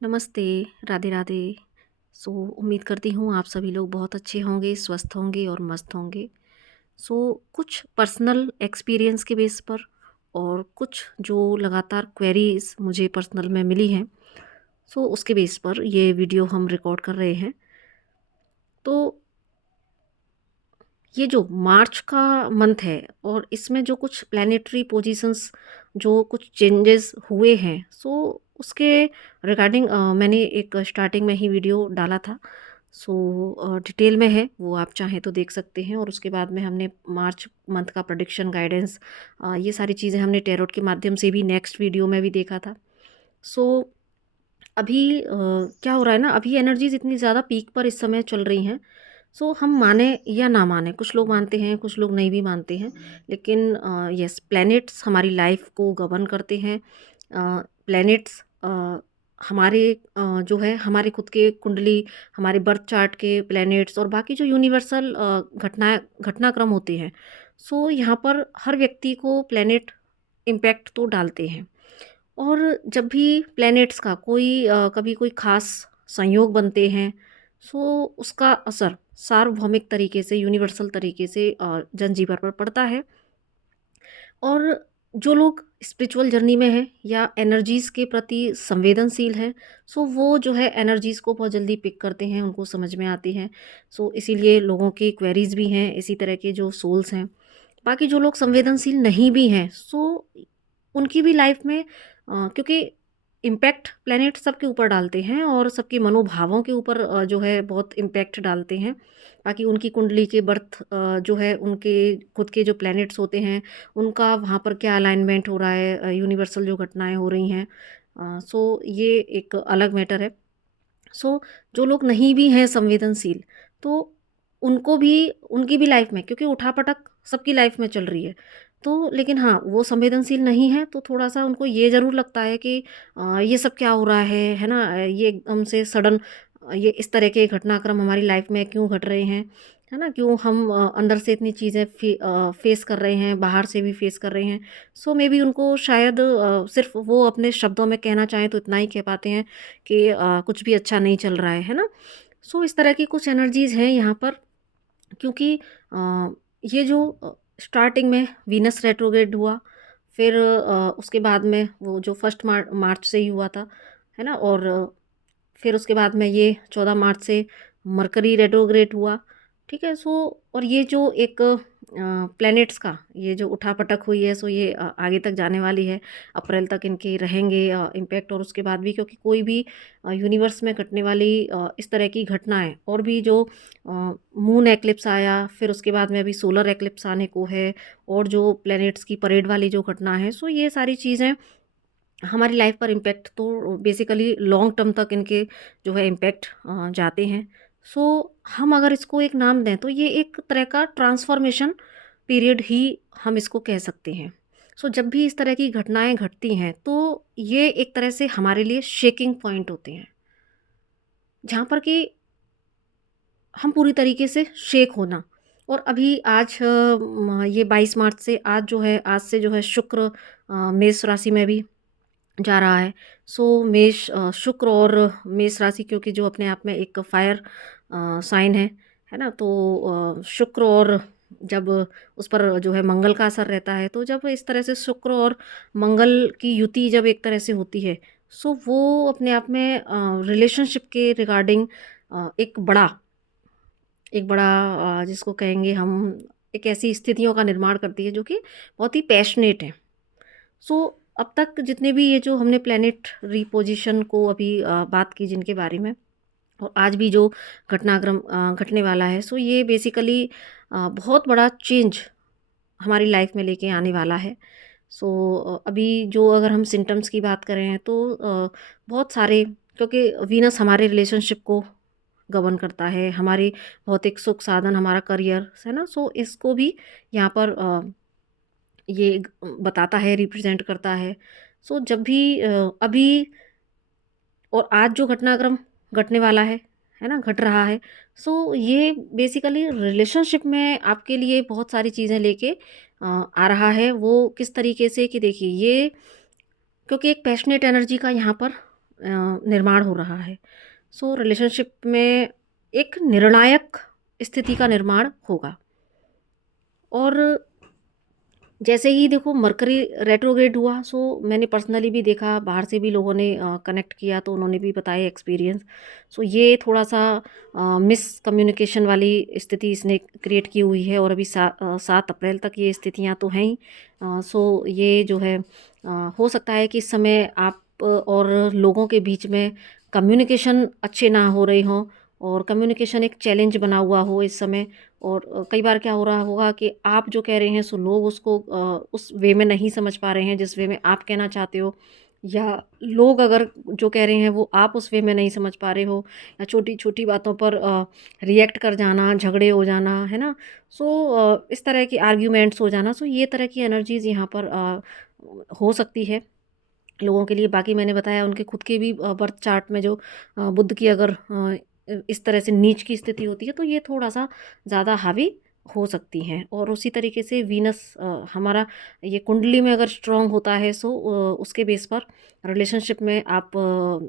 नमस्ते, राधे राधे। उम्मीद करती हूँ आप सभी लोग बहुत अच्छे होंगे, स्वस्थ होंगे और मस्त होंगे। कुछ पर्सनल एक्सपीरियंस के बेस पर और कुछ जो लगातार क्वेरीज़ मुझे पर्सनल में मिली हैं, उसके बेस पर ये वीडियो हम रिकॉर्ड कर रहे हैं। तो ये जो मार्च का मंथ है और इसमें जो कुछ प्लैनेटरी पोजीशंस जो कुछ चेंजेस हुए हैं, उसके रिगार्डिंग मैंने एक स्टार्टिंग में ही वीडियो डाला था। डिटेल में है, वो आप चाहें तो देख सकते हैं। और उसके बाद में हमने मार्च मंथ का प्रेडिक्शन गाइडेंस, ये सारी चीज़ें हमने टैरोट के माध्यम से भी नेक्स्ट वीडियो में भी देखा था। सो अभी क्या हो रहा है ना, अभी एनर्जीज इतनी ज़्यादा पीक पर इस समय चल रही हैं। हम माने या ना माने, कुछ लोग मानते हैं, कुछ लोग नहीं भी मानते हैं, लेकिन यस, प्लैनेट्स हमारी लाइफ को गवर्न करते हैं। प्लैनेट्स हमारे जो है हमारे खुद के कुंडली, हमारे बर्थ चार्ट के प्लैनेट्स और बाकी जो यूनिवर्सल घटनाक्रम होते हैं, यहाँ पर हर व्यक्ति को प्लैनेट इम्पैक्ट तो डालते हैं। और जब भी प्लैनेट्स का कभी कोई खास संयोग बनते हैं, उसका असर सार्वभौमिक तरीके से, यूनिवर्सल तरीके से जनजीवन पर पड़ता है। और जो लोग स्पिरिचुअल जर्नी में हैं या एनर्जीज़ के प्रति संवेदनशील हैं, वो जो है एनर्जीज़ को बहुत जल्दी पिक करते हैं, उनको समझ में आती हैं। इसीलिए लोगों की क्वेरीज़ भी हैं, इसी तरह के जो सोल्स हैं। बाकी जो लोग संवेदनशील नहीं भी हैं, उनकी भी लाइफ में क्योंकि इम्पैक्ट प्लैनेट सबके ऊपर डालते हैं और सबके मनोभावों के ऊपर जो है बहुत इम्पैक्ट डालते हैं। बाकी उनकी कुंडली के बर्थ जो है उनके खुद के जो प्लैनेट्स होते हैं, उनका वहाँ पर क्या अलाइनमेंट हो रहा है, यूनिवर्सल जो घटनाएँ हो रही हैं। ये एक अलग मैटर है। जो लोग नहीं भी हैं संवेदनशील, तो उनको भी, उनकी भी लाइफ में, क्योंकि उठापटक सबकी लाइफ में चल रही है, लेकिन हाँ, वो संवेदनशील नहीं है, तो थोड़ा-सा उनको ये ज़रूर लगता है कि ये सब क्या हो रहा है ना? ये एकदम से सडन ये इस तरह के घटनाक्रम हमारी लाइफ में क्यों घट रहे हैं, है ना? क्यों हम अंदर से इतनी चीज़ें फेस कर रहे हैं, बाहर से भी फेस कर रहे हैं। मे बी उनको शायद सिर्फ़ वो अपने शब्दों में कहना चाहें तो इतना ही कह पाते हैं कि कुछ भी अच्छा नहीं चल रहा है ना? इस तरह की कुछ एनर्जीज़ हैं यहाँ पर, क्योंकि ये जो स्टार्टिंग में वीनस रेट्रोग्रेड हुआ, फिर उसके बाद में वो जो फर्स्ट मार्च से ही हुआ था, है ना? और फिर उसके बाद में ये 14 मार्च से मरकरी रेट्रोग्रेड हुआ, ठीक है? और ये जो एक प्लैनेट्स का ये जो उठापटक हुई है, ये आगे तक जाने वाली है, अप्रैल तक इनके रहेंगे इम्पैक्ट। और उसके बाद भी, क्योंकि कोई भी यूनिवर्स में घटने वाली इस तरह की घटनाएँ, और भी जो मून एक्लिप्स आया, फिर उसके बाद में अभी सोलर एक्लिप्स आने को है, और जो प्लैनेट्स की परेड वाली जो घटना है, ये सारी चीज़ें हमारी लाइफ पर इम्पैक्ट तो बेसिकली लॉन्ग टर्म तक इनके जो है इम्पैक्ट जाते हैं। सो हम अगर इसको एक नाम दें, तो ये एक तरह का ट्रांसफॉर्मेशन पीरियड ही हम इसको कह सकते हैं। जब भी इस तरह की घटनाएं घटती हैं, तो ये एक तरह से हमारे लिए शेकिंग पॉइंट होते हैं, जहाँ पर कि हम पूरी तरीके से शेक होना। और अभी आज ये 22 मार्च से आज से जो है शुक्र मेष राशि में भी जा रहा है। शुक्र और मेष राशि, क्योंकि जो अपने आप में एक फायर साइन है ना? शुक्र, और जब उस पर जो है मंगल का असर रहता है, तो जब इस तरह से शुक्र और मंगल की युति जब एक तरह से होती है, वो अपने आप में रिलेशनशिप के रिगार्डिंग एक बड़ा जिसको कहेंगे हम, एक ऐसी स्थितियों का निर्माण करती है जो कि बहुत ही पैशनेट है। सो अब तक जितने भी ये जो हमने प्लैनेट रिपोजिशन को अभी बात की जिनके बारे में, और आज भी जो घटनाक्रम घटने वाला है, ये बेसिकली बहुत बड़ा चेंज हमारी लाइफ में लेके आने वाला है। अभी जो अगर हम सिम्टम्स की बात करें, तो बहुत सारे, क्योंकि वीनस हमारे रिलेशनशिप को गवर्न करता है, हमारी भौतिक सुख साधन, हमारा करियर, है ना? इसको भी यहाँ पर ये बताता है, रिप्रेजेंट करता है। जब भी अभी और आज जो घटनाक्रम घटने वाला है ना, घट रहा है, ये बेसिकली रिलेशनशिप में आपके लिए बहुत सारी चीज़ें लेके आ रहा है। वो किस तरीके से कि देखिए, ये क्योंकि एक पैशनेट एनर्जी का यहाँ पर निर्माण हो रहा है। सो रिलेशनशिप में एक निर्णायक स्थिति का निर्माण होगा। और जैसे ही देखो मरकरी रेट्रोग्रेड हुआ, सो मैंने पर्सनली भी देखा, बाहर से भी लोगों ने कनेक्ट किया तो उन्होंने भी बताया एक्सपीरियंस। सो ये थोड़ा सा मिस कम्युनिकेशन वाली स्थिति इसने क्रिएट की हुई है, और अभी 7 अप्रैल तक ये स्थितियां तो हैं ही। सो ये जो है हो सकता है कि इस समय आप और लोगों के बीच में कम्युनिकेशन अच्छे ना हो रहे हों, और कम्युनिकेशन एक चैलेंज बना हुआ हो इस समय। और कई बार क्या हो रहा होगा कि आप जो कह रहे हैं सो लोग उसको उस वे में नहीं समझ पा रहे हैं जिस वे में आप कहना चाहते हो, या लोग अगर जो कह रहे हैं वो आप उस वे में नहीं समझ पा रहे हो, या छोटी छोटी बातों पर रिएक्ट कर जाना, झगड़े हो जाना, है ना। सो इस तरह की आर्ग्यूमेंट्स हो जाना, सो ये तरह की एनर्जीज यहाँ पर हो सकती है लोगों के लिए। बाकी मैंने बताया उनके खुद के भी बर्थ चार्ट में जो बुध की अगर इस तरह से नीच की स्थिति होती है तो ये थोड़ा सा ज़्यादा हावी हो सकती हैं। और उसी तरीके से वीनस हमारा ये कुंडली में अगर स्ट्रांग होता है, सो उसके बेस पर रिलेशनशिप में आप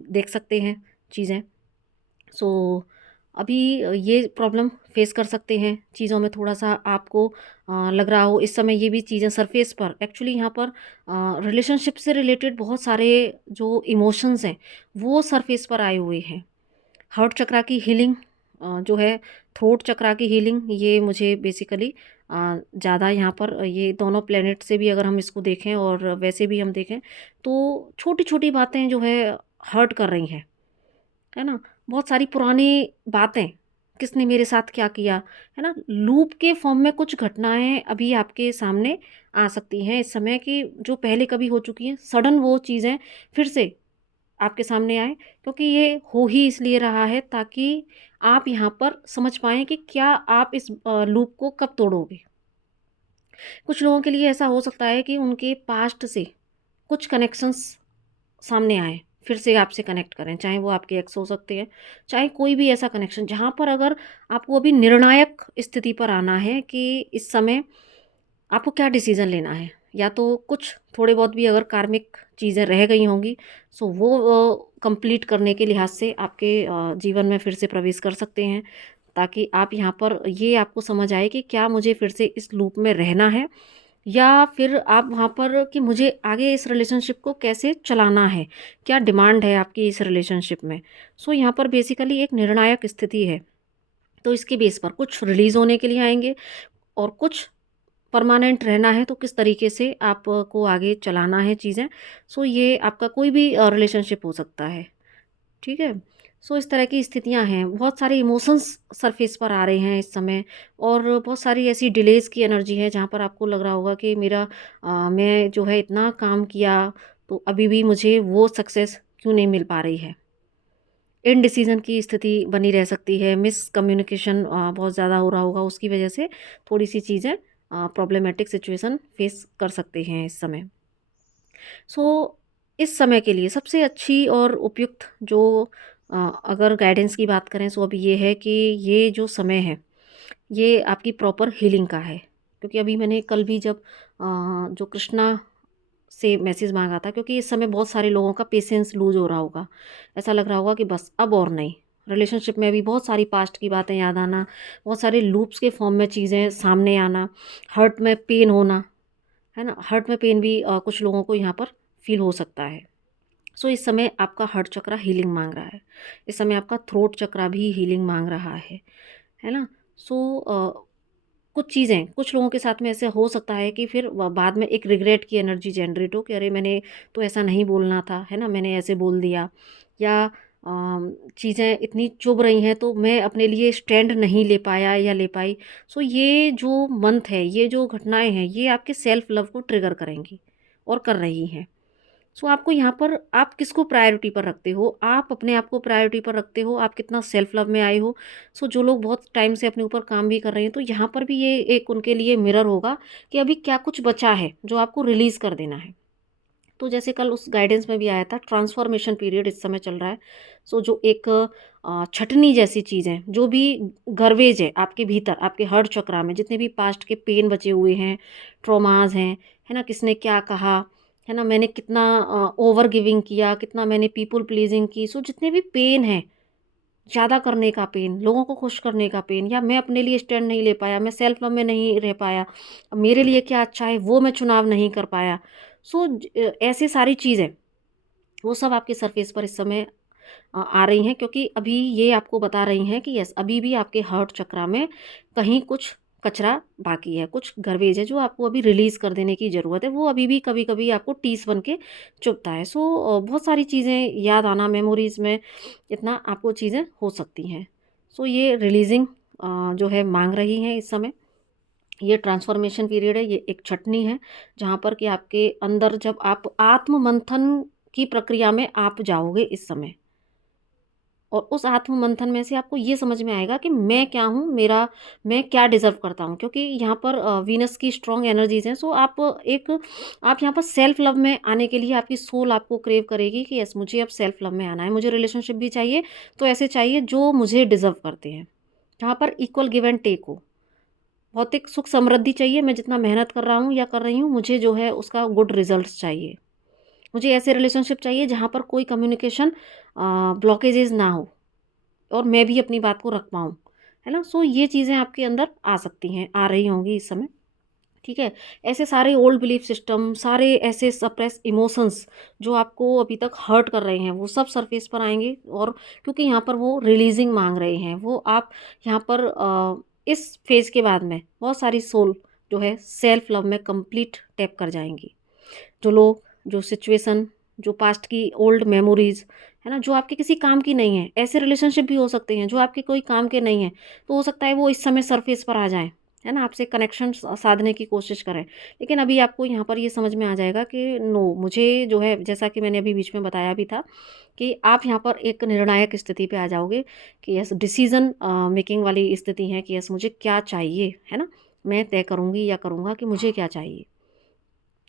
देख सकते हैं चीज़ें। सो अभी ये प्रॉब्लम फेस कर सकते हैं चीज़ों में, थोड़ा सा आपको लग रहा हो इस समय ये भी चीज़ें सरफेस पर। एक्चुअली यहाँ पर रिलेशनशिप से रिलेटेड बहुत सारे जो इमोशंस हैं वो सरफेस पर आए हुए हैं। हार्ट चक्रा की हीलिंग जो है, थ्रोट चक्रा की हीलिंग, ये मुझे बेसिकली ज़्यादा यहाँ पर ये दोनों प्लेनेट से भी अगर हम इसको देखें और वैसे भी हम देखें तो छोटी छोटी बातें जो है हर्ट कर रही हैं, है ना। बहुत सारी पुरानी बातें, किसने मेरे साथ क्या किया, है ना, लूप के फॉर्म में कुछ घटनाएं अभी आपके सामने आ सकती हैं इस समय की, जो पहले कभी हो चुकी हैं, सडन वो चीज़ें फिर से आपके सामने आए। क्योंकि ये हो ही इसलिए रहा है ताकि आप यहाँ पर समझ पाएँ कि क्या आप इस लूप को कब तोड़ोगे। कुछ लोगों के लिए ऐसा हो सकता है कि उनके पास्ट से कुछ कनेक्शंस सामने आएँ, फिर से आपसे कनेक्ट करें, चाहे वो आपके एक्स हो सकते हैं, चाहे कोई भी ऐसा कनेक्शन जहाँ पर अगर आपको अभी निर्णायक स्थिति पर आना है कि इस समय आपको क्या डिसीज़न लेना है। या तो कुछ थोड़े बहुत भी अगर कार्मिक चीज़ें रह गई होंगी, सो वो कंप्लीट करने के लिहाज से आपके जीवन में फिर से प्रवेश कर सकते हैं, ताकि आप यहाँ पर ये आपको समझ आए कि क्या मुझे फिर से इस लूप में रहना है, या फिर आप वहाँ पर कि मुझे आगे इस रिलेशनशिप को कैसे चलाना है, क्या डिमांड है आपकी इस रिलेशनशिप में। सो यहाँ पर बेसिकली एक निर्णायक स्थिति है। तो इसके बेस पर कुछ रिलीज़ होने के लिए आएँगे, और कुछ परमानेंट रहना है तो किस तरीके से आपको आगे चलाना है चीज़ें। सो ये आपका कोई भी रिलेशनशिप हो सकता है, ठीक है। सो इस तरह की स्थितियां हैं, बहुत सारे इमोशंस सरफेस पर आ रहे हैं इस समय, और बहुत सारी ऐसी डिलेज की एनर्जी है जहाँ पर आपको लग रहा होगा कि मेरा मैं जो है इतना काम किया तो अभी भी मुझे वो सक्सेस क्यों नहीं मिल पा रही है। इनडिसीजन की स्थिति बनी रह सकती है, मिस कम्युनिकेशन बहुत ज़्यादा हो रहा होगा, उसकी वजह से थोड़ी सी चीज़ें प्रॉब्लमेटिक सिचुएशन फेस कर सकते हैं इस समय। सो इस समय के लिए सबसे अच्छी और उपयुक्त जो अगर गाइडेंस की बात करें, सो अभी ये है कि ये जो समय है ये आपकी प्रॉपर हीलिंग का है। क्योंकि अभी मैंने कल भी जब जो कृष्णा से मैसेज मांगा था, क्योंकि इस समय बहुत सारे लोगों का पेशेंस लूज हो रहा होगा, ऐसा लग रहा होगा कि बस अब और नहीं। रिलेशनशिप में भी बहुत सारी पास्ट की बातें याद आना, बहुत सारे लूप्स के फॉर्म में चीज़ें सामने आना, हर्ट में पेन होना, है ना। हर्ट में पेन भी कुछ लोगों को यहाँ पर फील हो सकता है। सो इस समय आपका हर्ट चक्रा हीलिंग मांग रहा है, इस समय आपका थ्रोट चक्रा भी हीलिंग मांग रहा है ना। सो कुछ चीज़ें कुछ लोगों के साथ में ऐसे हो सकता है कि फिर बाद में एक रिग्रेट की एनर्जी जनरेट हो कि अरे मैंने तो ऐसा नहीं बोलना था, है ना, मैंने ऐसे बोल दिया, या चीज़ें इतनी चुभ रही हैं तो मैं अपने लिए स्टैंड नहीं ले पाया या ले पाई। सो ये जो मंथ है, ये जो घटनाएं हैं, ये आपके सेल्फ लव को ट्रिगर करेंगी और कर रही हैं। सो आपको यहाँ पर आप किसको प्रायोरिटी पर रखते हो, आप अपने आप को प्रायोरिटी पर रखते हो, आप कितना सेल्फ लव में आए हो। सो जो लोग बहुत टाइम से अपने ऊपर काम भी कर रहे हैं तो यहाँ पर भी ये एक उनके लिए मिरर होगा कि अभी क्या कुछ बचा है जो आपको रिलीज़ कर देना है। तो जैसे कल उस गाइडेंस में भी आया था, ट्रांसफॉर्मेशन पीरियड इस समय चल रहा है। सो जो एक छटनी जैसी चीज़ें, जो भी गर्वेज है आपके भीतर, आपके हर्ट चक्रा में जितने भी पास्ट के पेन बचे हुए हैं, ट्रॉमाज हैं, है ना, किसने क्या कहा, है ना? मैंने कितना ओवर गिविंग किया, कितना मैंने पीपल प्लीज़िंग की। सो जितने भी पेन हैं, ज़्यादा करने का पेन, लोगों को खुश करने का पेन, या मैं अपने लिए स्टैंड नहीं ले पाया, मैं सेल्फ लव में नहीं रह पाया, मेरे लिए क्या अच्छा है वो मैं चुनाव नहीं कर पाया। सो ऐसी सारी चीज़ें, वो सब आपके सरफेस पर इस समय आ रही हैं, क्योंकि अभी ये आपको बता रही हैं कि यस, अभी भी आपके हार्ट चक्रा में कहीं कुछ कचरा बाकी है, कुछ गरवेज है जो आपको अभी रिलीज़ कर देने की ज़रूरत है। वो अभी भी कभी-कभी आपको टीस बन के चुभता है। सो बहुत सारी चीज़ें याद आना, मेमोरीज़ में इतना आपको चीज़ें हो सकती हैं। सो ये रिलीज़िंग जो है माँग रही हैं इस समय। ये ट्रांसफ़ॉर्मेशन पीरियड है, ये एक छँटनी है, जहाँ पर कि आपके अंदर जब आप आत्म-मंथन की प्रक्रिया में आप जाओगे इस समय। और उस आत्म-मंथन में से आपको ये समझ में आएगा कि मैं क्या हूँ, मेरा मैं क्या डिज़र्व करता हूँ। क्योंकि यहाँ पर वीनस की स्ट्रॉन्ग एनर्जीज़ हैं, सो आप यहाँ पर सेल्फ लव में आने के लिए आपकी सोल आपको क्रेव करेगी कि यस, मुझे अब सेल्फ लव में आना है। मुझे रिलेशनशिप भी चाहिए, तो ऐसे चाहिए जो मुझे डिज़र्व करते हैं। जहाँ पर इक्वल गिव एंड टेक हो। भौतिक सुख समृद्धि चाहिए, मैं जितना मेहनत कर रहा हूँ या कर रही हूँ, मुझे जो है उसका गुड रिज़ल्ट्स चाहिए। मुझे ऐसे रिलेशनशिप चाहिए जहाँ पर कोई कम्युनिकेशन ब्लॉकेजेज़ ना हो, और मैं भी अपनी बात को रख पाऊँ, है ना? सो ये चीज़ें आपके अंदर आ सकती हैं, आ रही होंगी इस समय, ठीक है? ऐसे सारे ओल्ड बिलीफ सिस्टम, सारे ऐसे सप्रेस इमोशंस जो आपको अभी तक हर्ट कर रहे हैं, वो सब सरफेस पर आएँगे, और क्योंकि यहाँ पर वो रिलीज़िंग माँग रहे हैं, वो आप यहाँ पर इस फेज़ के बाद में बहुत सारी सोल जो है सेल्फ लव में कंप्लीट टैप कर जाएँगी। जो लोग, जो सिचुएशन, जो पास्ट की ओल्ड मेमोरीज़, है ना? जो आपके किसी काम की नहीं है। ऐसे रिलेशनशिप भी हो सकते हैं जो आपके कोई काम के नहीं हैं। तो हो सकता है वो इस समय सरफेस पर आ जाएँ, है ना? आपसे कनेक्शन साधने की कोशिश करें। लेकिन अभी आपको यहाँ पर ये समझ में आ जाएगा कि नो, मुझे जो है, जैसा कि मैंने अभी बीच में बताया भी था, कि आप यहाँ पर एक निर्णायक स्थिति पे आ जाओगे कि यस, डिसीज़न मेकिंग वाली स्थिति है कि यस, मुझे क्या चाहिए, है ना? मैं तय करूँगी या करूँगा कि मुझे क्या चाहिए।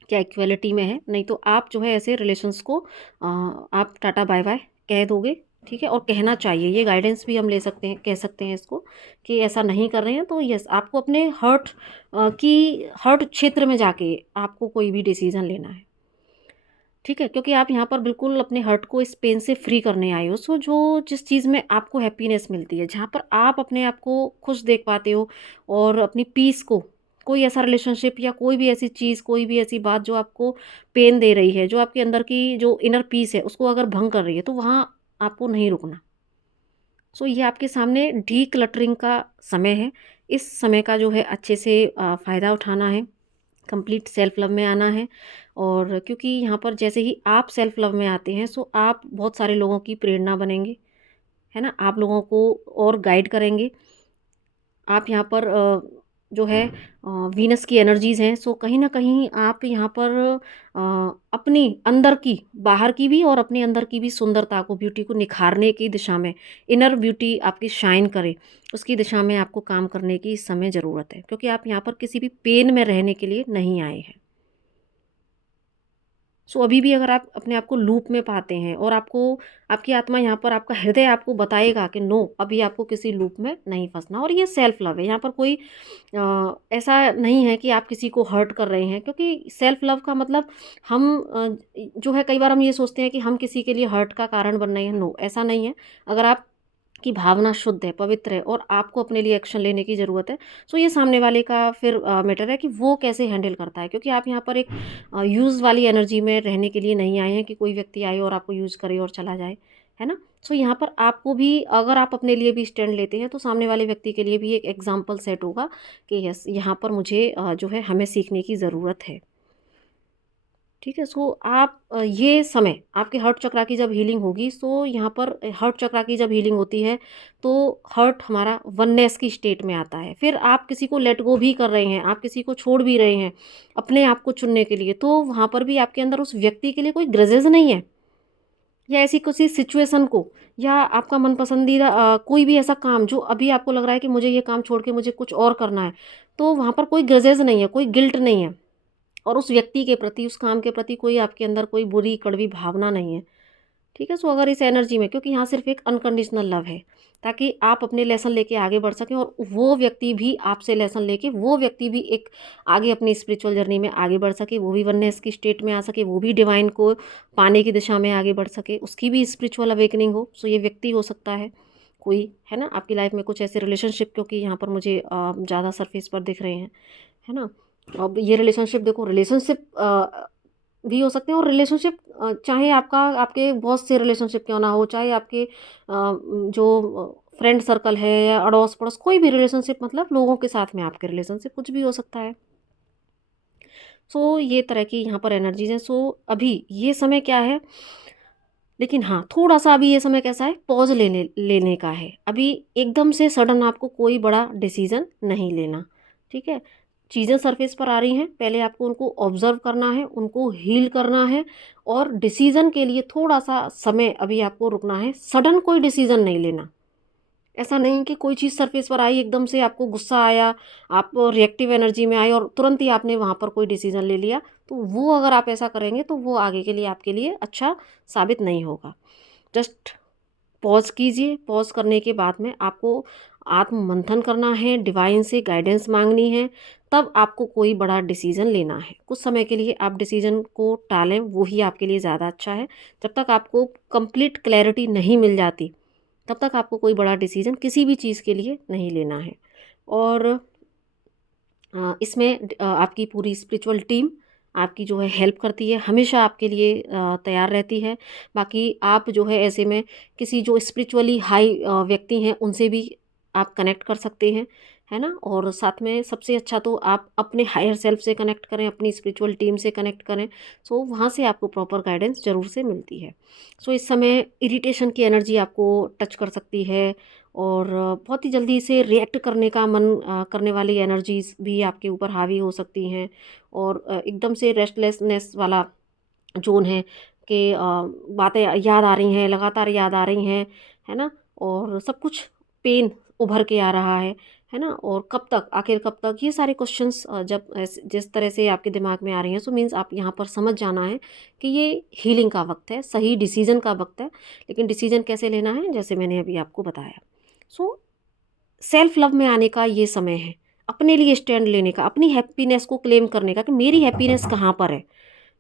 क्या इक्वालिटी में है, नहीं तो आप जो है ऐसे रिलेशंस को आप टाटा बाय बाय कह दोगे, ठीक है? और कहना चाहिए, ये गाइडेंस भी हम ले सकते हैं, कह सकते हैं इसको कि ऐसा नहीं कर रहे हैं, तो यस, आपको अपने हर्ट क्षेत्र में जाके आपको कोई भी डिसीज़न लेना है, ठीक है? क्योंकि आप यहाँ पर बिल्कुल अपने हर्ट को, इस पेन से फ्री करने आए हो। सो जो जिस चीज़ में आपको हैप्पीनेस मिलती है, जहाँ पर आप अपने आप को खुश देख पाते हो, और अपनी पीस को, कोई ऐसा रिलेशनशिप या कोई भी ऐसी चीज़, कोई भी ऐसी बात जो आपको पेन दे रही है, जो आपके अंदर की जो इनर पीस है, उसको अगर भंग कर रही है, तो वहाँ आपको नहीं रुकना। सो ये आपके सामने डीक्लटरिंग का समय है। इस समय का जो है अच्छे से फ़ायदा उठाना है। कंप्लीट सेल्फ लव में आना है, और क्योंकि यहाँ पर जैसे ही आप सेल्फ लव में आते हैं, सो आप बहुत सारे लोगों की प्रेरणा बनेंगे, है ना? आप लोगों को और गाइड करेंगे। आप यहाँ पर जो है वीनस की एनर्जीज़ हैं, सो कहीं न कहीं आप यहाँ पर अपनी अंदर की, बाहर की भी और अपने अंदर की भी सुंदरता को, ब्यूटी को निखारने की दिशा में, इनर ब्यूटी आपकी शाइन करे, उसकी दिशा में आपको काम करने की इस समय ज़रूरत है। क्योंकि आप यहाँ पर किसी भी पेन में रहने के लिए नहीं आए हैं। सो अभी भी अगर आप अपने आप को लूप में पाते हैं, और आपको, आपकी आत्मा यहाँ पर, आपका हृदय आपको बताएगा कि नो, अभी आपको किसी लूप में नहीं फंसना, और ये सेल्फ लव है। यहाँ पर कोई ऐसा नहीं है कि आप किसी को हर्ट कर रहे हैं, क्योंकि सेल्फ लव का मतलब हम जो है, कई बार हम ये सोचते हैं कि हम किसी के लिए हर्ट का कारण बन रहे हैं। नो, ऐसा नहीं है। अगर आप की भावना शुद्ध है, पवित्र है, और आपको अपने लिए एक्शन लेने की ज़रूरत है, सो ये सामने वाले का फिर मैटर है कि वो कैसे हैंडल करता है। क्योंकि आप यहाँ पर एक यूज़ वाली एनर्जी में रहने के लिए नहीं आए हैं कि कोई व्यक्ति आए और आपको यूज़ करे और चला जाए, है ना? सो यहाँ पर आपको भी, अगर आप अपने लिए भी स्टैंड लेते हैं, तो सामने वाले व्यक्ति के लिए भी एक एग्ज़ाम्पल सेट होगा कि यस, यहाँ पर मुझे जो है हमें सीखने की ज़रूरत है। ठीक है, सो आप ये समय आपके हर्ट चक्रा की जब हीलिंग होगी, सो यहाँ पर हर्ट चक्रा की जब हीलिंग होती है, तो हर्ट हमारा वननेस की स्टेट में आता है। फिर आप किसी को लेट गो भी कर रहे हैं, आप किसी को छोड़ भी रहे हैं अपने आप को चुनने के लिए, तो वहाँ पर भी आपके अंदर उस व्यक्ति के लिए कोई ग्रजेस नहीं है, या ऐसी किसी सिचुएशन को, या आपका मन पसंदीदा कोई भी ऐसा काम जो अभी आपको लग रहा है कि मुझे ये काम छोड़ के मुझे कुछ और करना है, तो वहाँ पर कोई ग्रजेस नहीं है, कोई गिल्ट नहीं है, और उस व्यक्ति के प्रति, उस काम के प्रति कोई आपके अंदर कोई बुरी कड़वी भावना नहीं है, ठीक है। सो अगर इस एनर्जी में, क्योंकि यहाँ सिर्फ एक अनकंडीशनल लव है, ताकि आप अपने लेसन लेके आगे बढ़ सकें और वो व्यक्ति भी आपसे लेसन लेके, वो व्यक्ति भी एक आगे अपनी स्पिरिचुअल जर्नी में आगे बढ़ सके, वो भी वननेस की स्टेट में आ सके, वो भी डिवाइन को पाने की दिशा में आगे बढ़ सके, उसकी भी स्पिरिचुअल अवेकनिंग हो। सो ये व्यक्ति हो सकता है कोई, है ना, आपकी लाइफ में कुछ ऐसे रिलेशनशिप, क्योंकि यहाँ पर मुझे ज़्यादा सरफेस पर दिख रहे हैं, है ना। अब ये रिलेशनशिप देखो, रिलेशनशिप भी हो सकते हैं, और रिलेशनशिप चाहे आपका आपके बॉस से रिलेशनशिप क्यों ना हो, चाहे आपके जो फ्रेंड सर्कल है या अड़ोस पड़ोस, कोई भी रिलेशनशिप, मतलब लोगों के साथ में आपके रिलेशनशिप कुछ भी हो सकता है। सो ये तरह की यहाँ पर एनर्जीज हैं। सो अभी ये समय क्या है, लेकिन हाँ, थोड़ा सा अभी ये समय कैसा है, पॉज लेने लेने का है। अभी एकदम से सडन आपको कोई बड़ा डिसीजन नहीं लेना, ठीक है। चीज़ें सरफेस पर आ रही हैं, पहले आपको उनको ऑब्जर्व करना है, उनको हील करना है, और डिसीजन के लिए थोड़ा सा समय अभी आपको रुकना है। सडन कोई डिसीजन नहीं लेना। ऐसा नहीं कि कोई चीज़ सरफेस पर आई, एकदम से आपको गुस्सा आया, आप रिएक्टिव एनर्जी में आए और तुरंत ही आपने वहाँ पर कोई डिसीजन ले लिया, तो वो अगर आप ऐसा करेंगे तो वो आगे के लिए आपके लिए अच्छा साबित नहीं होगा। जस्ट पॉज़ कीजिए। पॉज़ करने के बाद में आपको आत्म मंथन करना है, डिवाइन से गाइडेंस मांगनी है, तब आपको कोई बड़ा डिसीजन लेना है। कुछ समय के लिए आप डिसीजन को टालें, वो ही आपके लिए ज़्यादा अच्छा है। जब तक आपको कंप्लीट क्लैरिटी नहीं मिल जाती, तब तक आपको कोई बड़ा डिसीजन किसी भी चीज़ के लिए नहीं लेना है। और इसमें आपकी पूरी स्पिरिचुअल टीम आपकी जो है हेल्प करती है, हमेशा आपके लिए तैयार रहती है। बाकी आप जो है ऐसे में किसी जो स्पिरिचुअली हाई व्यक्ति हैं, उनसे भी आप कनेक्ट कर सकते हैं, है ना। और साथ में सबसे अच्छा तो आप अपने हायर सेल्फ से कनेक्ट करें, अपनी स्पिरिचुअल टीम से कनेक्ट करें। सो वहाँ से आपको प्रॉपर गाइडेंस ज़रूर से मिलती है। सो इस समय इरिटेशन की एनर्जी आपको टच कर सकती है, और बहुत ही जल्दी से रिएक्ट करने का मन करने वाली एनर्जीज़ भी आपके ऊपर हावी हो सकती हैं, और एकदम से रेस्टलेसनेस वाला जोन है कि बातें याद आ रही हैं, लगातार याद आ रही हैं, है ना। और सब कुछ पेन उभर के आ रहा है ना। और कब तक, आखिर कब तक, ये सारे क्वेश्चंस जब जिस तरह से आपके दिमाग में आ रही हैं, सो मीन्स आप यहाँ पर समझ जाना है कि ये हीलिंग का वक्त है, सही डिसीजन का वक्त है। लेकिन डिसीजन कैसे लेना है, जैसे मैंने अभी आपको बताया। सो सेल्फ लव में आने का ये समय है, अपने लिए स्टैंड लेने का, अपनी हैप्पीनेस को क्लेम करने का कि मेरी हैप्पीनेस कहाँ पर है,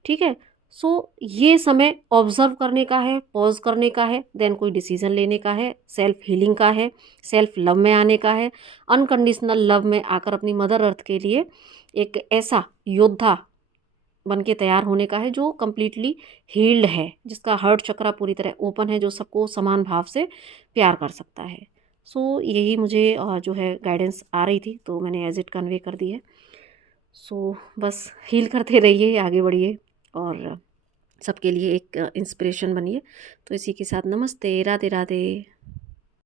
ठीक है। सो ये समय ऑब्जर्व करने का है, पॉज करने का है, देन कोई डिसीजन लेने का है, सेल्फ हीलिंग का है, सेल्फ लव में आने का है, अनकंडीशनल लव में आकर अपनी मदर अर्थ के लिए एक ऐसा योद्धा बन के तैयार होने का है जो कम्प्लीटली हील्ड है, जिसका हार्ट चक्रा पूरी तरह ओपन है, जो सबको समान भाव से प्यार कर सकता है। सो यही मुझे जो है गाइडेंस आ रही थी, तो मैंने एज इट कन्वे कर दी है। सो बस हील करते रहिए, आगे बढ़िए, और सबके लिए एक इंस्पिरेशन बनिए। तो इसी के साथ नमस्ते, राधे राधे।